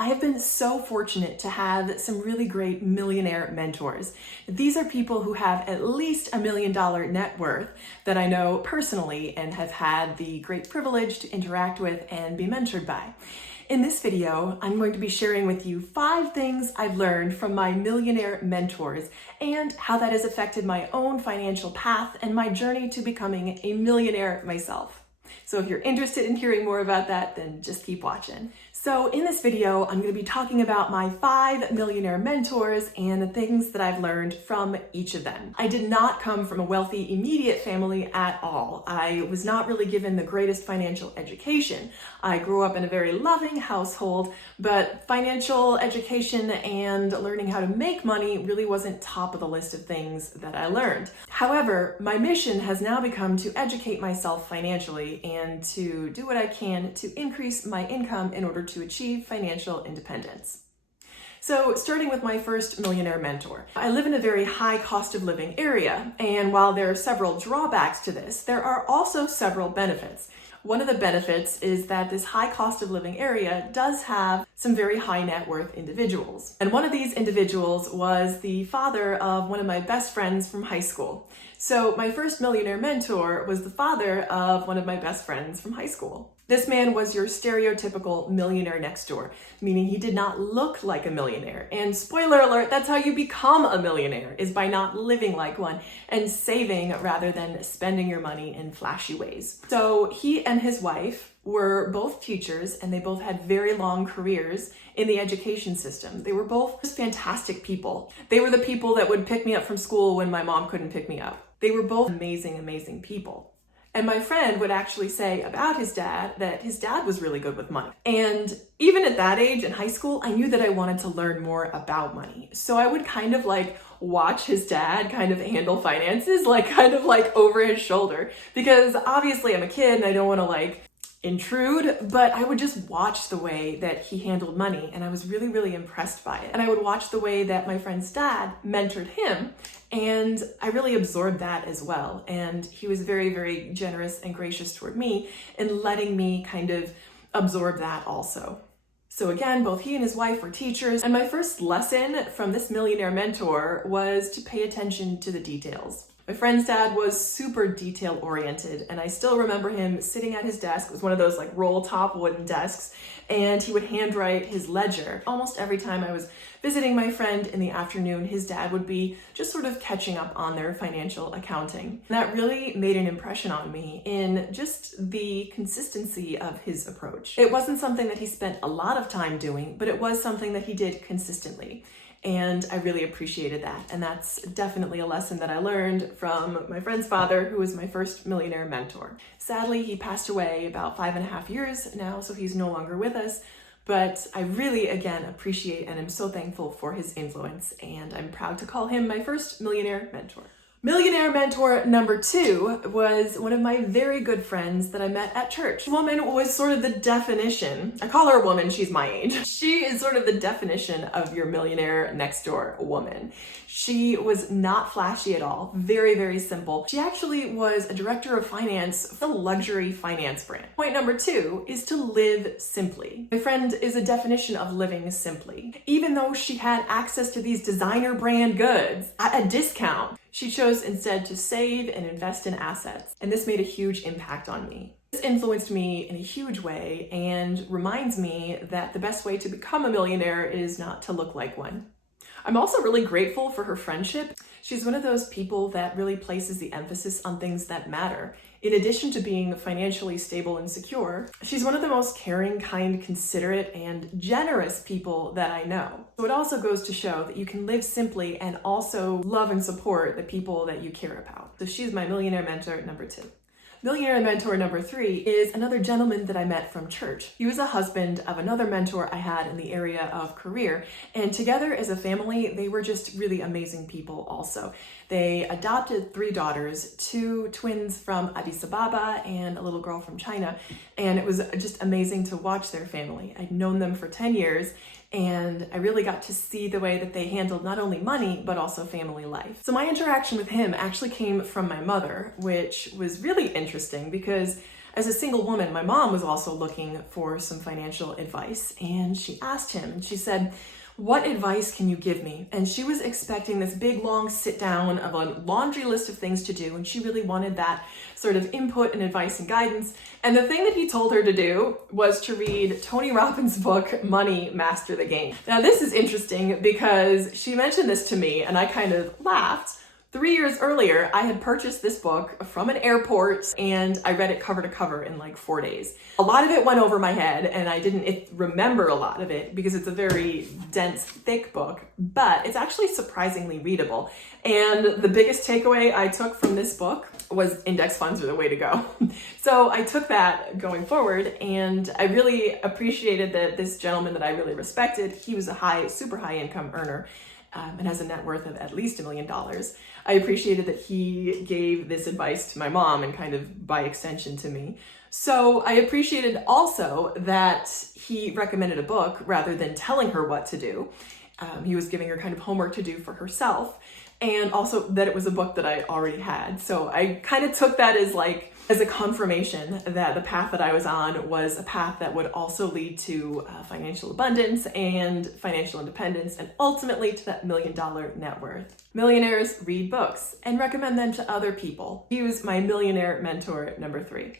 I have been so fortunate to have some really great millionaire mentors. These are people who have at least $1 million net worth that I know personally and have had the great privilege to interact with and be mentored by. In this video, I'm going to be sharing with you 5 things I've learned from my millionaire mentors and how that has affected my own financial path and my journey to becoming a millionaire myself. So if you're interested in hearing more about that, then just keep watching. So in this video, I'm going to be talking about my 5 millionaire mentors and the things that I've learned from each of them. I did not come from a wealthy, immediate family at all. I was not really given the greatest financial education. I grew up in a very loving household, but financial education and learning how to make money really wasn't top of the list of things that I learned. However, my mission has now become to educate myself financially and to do what I can to increase my income in order to achieve financial independence. So starting with my first millionaire mentor. I live in a very high cost of living area, and while there are several drawbacks to this, there are also several benefits. One of the benefits is that this high cost of living area does have some very high net worth individuals. And one of these individuals was the father of one of my best friends from high school. So my first millionaire mentor was the father of one of my best friends from high school. This man was your stereotypical millionaire next door, meaning he did not look like a millionaire. And spoiler alert, that's how you become a millionaire, is by not living like one and saving rather than spending your money in flashy ways. So he and his wife were both teachers, and they both had very long careers in the education system. They were both just fantastic people. They were the people that would pick me up from school when my mom couldn't pick me up. They were both amazing, amazing people. And my friend would actually say about his dad that his dad was really good with money. And even at that age in high school, I knew that I wanted to learn more about money. So I would kind of watch his dad kind of handle finances, over his shoulder, because obviously I'm a kid and I don't want to intrude, but I would just watch the way that he handled money, and I was really, really impressed by it. And I would watch the way that my friend's dad mentored him, and I really absorbed that as well. And he was very, very generous and gracious toward me in letting me kind of absorb that also. So again, both he and his wife were teachers, and my first lesson from this millionaire mentor was to pay attention to the details. My friend's dad was super detail oriented, and I still remember him sitting at his desk. It was one of those roll top wooden desks, and he would handwrite his ledger. Almost every time I was visiting my friend in the afternoon, his dad would be just sort of catching up on their financial accounting. And that really made an impression on me in just the consistency of his approach. It wasn't something that he spent a lot of time doing, but it was something that he did consistently. And I really appreciated that. And that's definitely a lesson that I learned from my friend's father, who was my first millionaire mentor. Sadly, he passed away about 5.5 years now, so he's no longer with us. But I really, again, appreciate and am so thankful for his influence. And I'm proud to call him my first millionaire mentor. Millionaire mentor number 2 was one of my very good friends that I met at church. This woman was sort of the definition. I call her a woman, she's my age. She is sort of the definition of your millionaire next door woman. She was not flashy at all, very, very simple. She actually was a director of finance for a luxury finance brand. Point number 2 is to live simply. My friend is a definition of living simply. Even though she had access to these designer brand goods at a discount, she chose instead to save and invest in assets, and this made a huge impact on me. This influenced me in a huge way and reminds me that the best way to become a millionaire is not to look like one. I'm also really grateful for her friendship. She's one of those people that really places the emphasis on things that matter. In addition to being financially stable and secure, she's one of the most caring, kind, considerate, and generous people that I know. So it also goes to show that you can live simply and also love and support the people that you care about. So she's my millionaire mentor number 2. Millionaire mentor number 3 is another gentleman that I met from church. He was a husband of another mentor I had in the area of career, and together as a family, they were just really amazing people also. They adopted 3 daughters, 2 twins from Addis Ababa and a little girl from China, and it was just amazing to watch their family. I'd known them for 10 years, and I really got to see the way that they handled not only money, but also family life. So my interaction with him actually came from my mother, which was really interesting because As a single woman, my mom was also looking for some financial advice, and she asked him, and she said, "What advice can you give me?" And she was expecting this big, long sit down of a laundry list of things to do, and she really wanted that sort of input and advice and guidance. And the thing that he told her to do was to read Tony Robbins' book, Money, Master the Game. Now, this is interesting because she mentioned this to me, and I kind of laughed. 3 years earlier, I had purchased this book from an airport and I read it cover to cover in like 4 days. A lot of it went over my head and I didn't remember a lot of it because it's a very dense, thick book, but it's actually surprisingly readable. And the biggest takeaway I took from this book was index funds are the way to go. So I took that going forward, and I really appreciated that this gentleman that I really respected, he was a super high income earner, and has a net worth of at least $1 million. I appreciated that he gave this advice to my mom and kind of by extension to me. So I appreciated also that he recommended a book rather than telling her what to do. He was giving her kind of homework to do for herself, and also that it was a book that I already had. So I kind of took that as a confirmation that the path that I was on was a path that would also lead to financial abundance and financial independence, and ultimately to that $1 million net worth. Millionaires read books and recommend them to other people. He was my Millionaire Mentor number 3.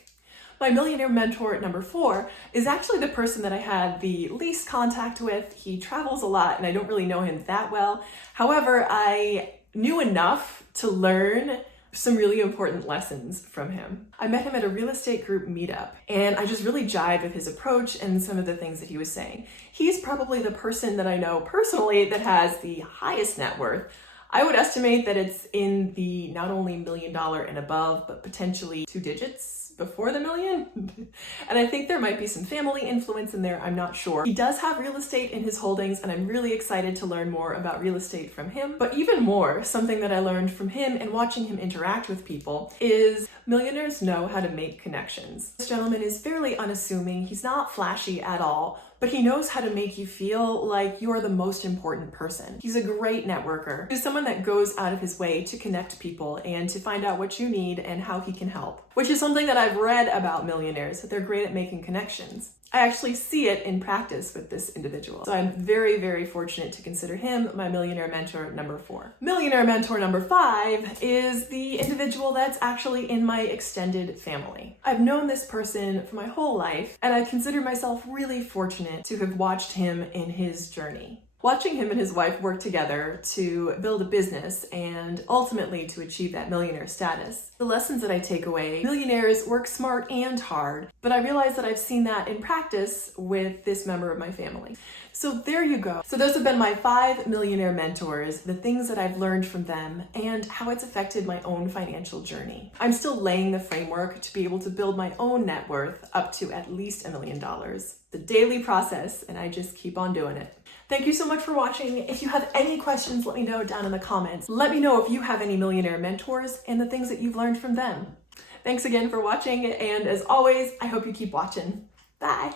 My Millionaire Mentor number 4 is actually the person that I had the least contact with. He travels a lot and I don't really know him that well. However, I knew enough to learn some really important lessons from him. I met him at a real estate group meetup, and I just really jived with his approach and some of the things that he was saying. He's probably the person that I know personally that has the highest net worth. I would estimate that it's in the not only $1 million and above, but potentially 2 digits before the million. And I think there might be some family influence in there, I'm not sure. He does have real estate in his holdings, and I'm really excited to learn more about real estate from him. But even more, something that I learned from him and watching him interact with people is millionaires know how to make connections. This gentleman is fairly unassuming. He's not flashy at all, but he knows how to make you feel like you're the most important person. He's a great networker. He's someone that goes out of his way to connect people and to find out what you need and how he can help, which is something that I've read about millionaires, that they're great at making connections. I actually see it in practice with this individual. So I'm very, very fortunate to consider him my Millionaire Mentor number 4. Millionaire Mentor number 5 is the individual that's actually in my extended family. I've known this person for my whole life, and I consider myself really fortunate to have watched him in his journey. Watching him and his wife work together to build a business and ultimately to achieve that millionaire status. The lessons that I take away: millionaires work smart and hard, but I realize that I've seen that in practice with this member of my family. So there you go. So those have been my 5 millionaire mentors, the things that I've learned from them, and how it's affected my own financial journey. I'm still laying the framework to be able to build my own net worth up to at least $1 million. The daily process, and I just keep on doing it. Thank you so much for watching. If you have any questions, let me know down in the comments. Let me know if you have any millionaire mentors and the things that you've learned from them. Thanks again for watching, and as always, I hope you keep watching. Bye.